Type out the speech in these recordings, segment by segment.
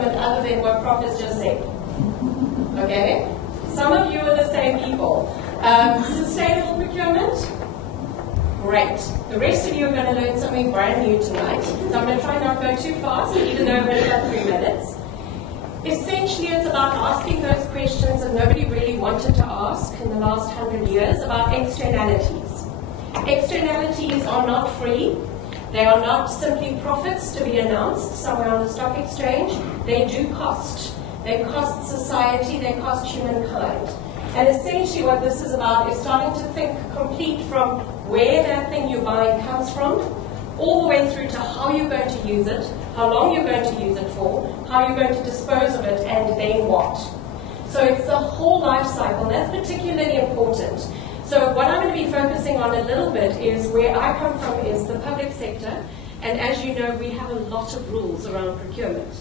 procurement other than what Prof has just said? Okay? Some of you are the same people. Sustainable procurement? Great. The rest of you are going to learn something brand new tonight. So I'm going to try not to go too fast, even though I've only got 3 minutes. Essentially, it's about asking those questions that nobody really wanted to ask in the last 100 years about externalities. Externalities are not free. They are not simply profits to be announced somewhere on the stock exchange. They do cost. They cost society, they cost humankind. And essentially what this is about is starting to think complete from where that thing you're buying comes from, all the way through to how you're going to use it, how long you're going to use it for, how you're going to dispose of it, and then what. So it's the whole life cycle, and that's particularly important. So what I'm going to be focusing on a little bit is where I come from is the public sector, and as you know, we have a lot of rules around procurement.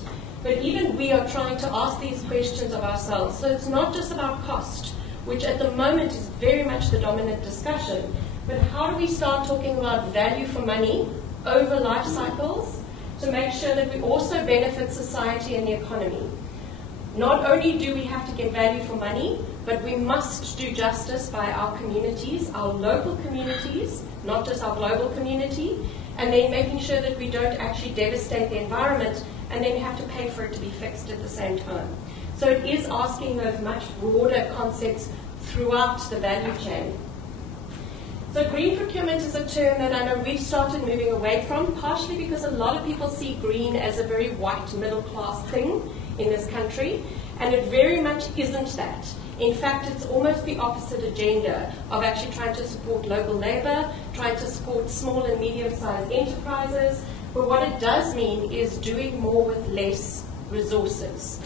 But even we are trying to ask these questions of ourselves. So it's not just about cost, which at the moment is very much the dominant discussion, but how do we start talking about value for money over life cycles to make sure that we also benefit society and the economy? Not only do we have to get value for money, but we must do justice by our communities, our local communities, not just our global community, and then making sure that we don't actually devastate the environment and then have to pay for it to be fixed at the same time. So it is asking those much broader concepts throughout the value chain. So green procurement is a term that I know we've started moving away from, partially because a lot of people see green as a very white middle class thing in this country, and it very much isn't that. In fact, it's almost the opposite agenda of actually trying to support local labor, trying to support small and medium-sized enterprises, but what it does mean is doing more with less resources.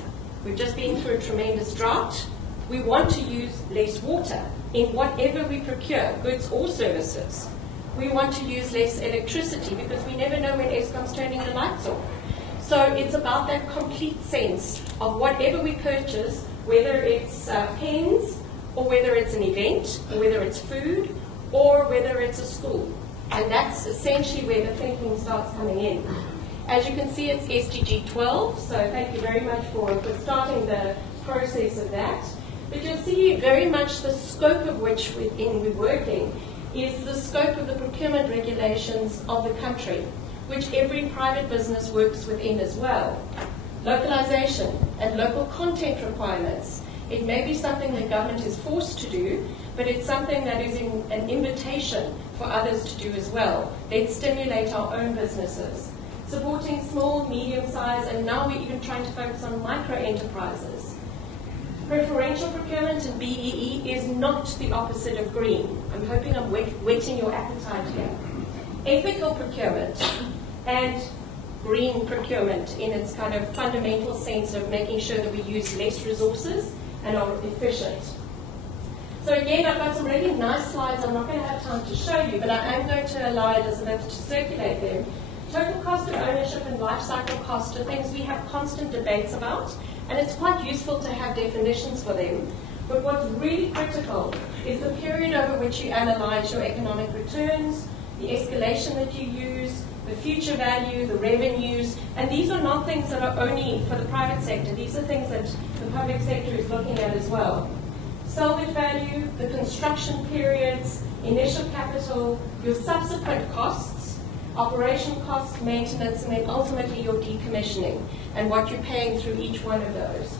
We've just been through a tremendous drought. We want to use less water in whatever we procure, goods or services. We want to use less electricity because we never know when Eskom's turning the lights off. So it's about that complete sense of whatever we purchase, whether it's pens, or whether it's an event, or whether it's food, or whether it's a school. And that's essentially where the thinking starts coming in. As you can see, it's SDG 12, so thank you very much for starting the process of that. But you'll see very much the scope of which we're working is the scope of the procurement regulations of the country, which every private business works within as well. Localization and local content requirements. It may be something the government is forced to do, but it's something that is an invitation for others to do as well. Let's stimulate our own businesses. Supporting small, medium-sized, and now we're even trying to focus on micro-enterprises. Preferential procurement and BEE is not the opposite of green. I'm hoping I'm whetting your appetite here. Ethical procurement and green procurement in its kind of fundamental sense of making sure that we use less resources and are efficient. So again, I've got some really nice slides I'm not going to have time to show you, but I am going to allow Elizabeth to circulate them. Total cost of ownership and life cycle cost are things we have constant debates about, and it's quite useful to have definitions for them. But what's really critical is the period over which you analyze your economic returns, the escalation that you use, the future value, the revenues, and these are not things that are only for the private sector. These are things that the public sector is looking at as well. Salvage value, the construction periods, initial capital, your subsequent costs, operation costs, maintenance, and then ultimately your decommissioning and what you're paying through each one of those.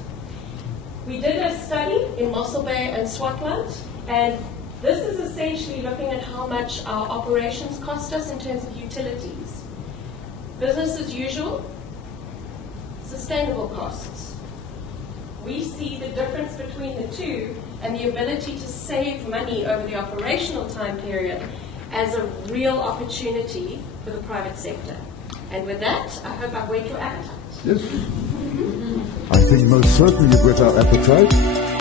We did a study in Mossel Bay and Swartland, and this is essentially looking at how much our operations cost us in terms of utilities. Business as usual, sustainable costs. We see the difference between the two and the ability to save money over the operational time period as a real opportunity for the private sector. And with that, I hope I've whet your appetite. Yes. I think most certainly you've whet our appetite.